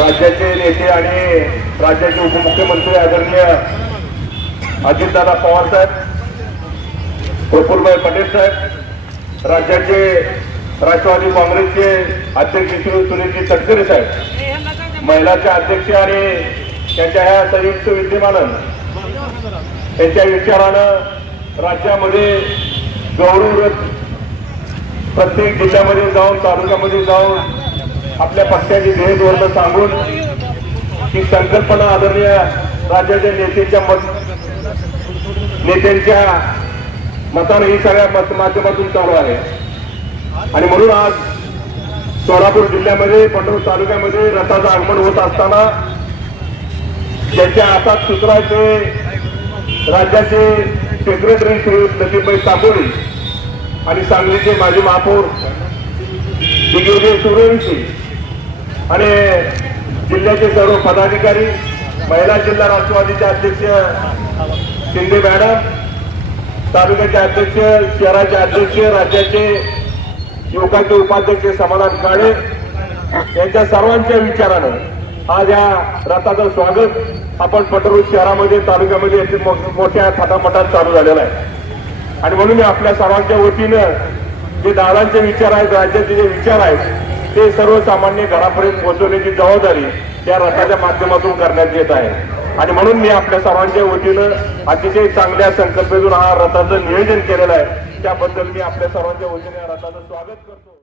राज्याचे नेते आणि राज्याचे उपमुख्यमंत्री आदरणीय अजितदादा पवार साहेब प्रफुलभाई पटेल साहेब राज्याचे राष्ट्रवादी काँग्रेसचे अध्यक्ष श्री सुनीलजी तटकरे साहेब महिलाचे अध्यक्ष आणि त्यांच्या ह्या संयुक्त विद्यमानं त्यांच्या विचारानं राज्यामध्ये गौरव प्रत्येक जिल्ह्यामध्ये जाऊन तालुक्यामध्ये जाऊन आपल्या पक्षाची ध्येय धोरणं सांगून ही संकल्पना आदरणीय राज्याच्या नेत्यांच्या मत नेत्यांच्या मतानं ही सगळ्या मत- माध्यमातून चालू आहे. आणि म्हणून आज सोलापूर जिल्ह्यामध्ये पंढरपूर तालुक्यामध्ये रथाचं आगमन होत असताना ज्यांच्या हातात सुत्राचे राज्याचे सेक्रेटरी श्री लतीफभाई साकोळी आणि सांगलीचे माजी महापौर दिग्विजय सूर्यवंशी आणि जिल्ह्याचे सर्व पदाधिकारी महिला जिल्हा राष्ट्रवादीचे अध्यक्ष शिंदे मॅडम तालुक्याचे अध्यक्ष शहराचे अध्यक्ष राज्याचे युवकांचे उपाध्यक्ष समाधान काळे यांच्या सर्वांच्या विचारानं आज या रथाचं स्वागत आपण पटरूर शहरामध्ये तालुक्यामध्ये मोठ्या थाटामाटात चालू झालेला आहे. आणि म्हणून मी आपल्या सर्वांच्या वतीनं जे दादांचे विचार आहेत राज्याचे जे विचार आहेत ते सर्वसामान्य घरापर्यंत पोहोचवण्याची जबाबदारी या रथाच्या माध्यमातून करण्यात येत आहे. आणि म्हणून मी आपल्या सर्वांच्या वतीनं अतिशय चांगल्या संकल्पेतून हा रथाचं नियोजन केलेलं आहे. त्याबद्दल मी आपल्या सर्वांच्या वतीने या रथाचं स्वागत करतो.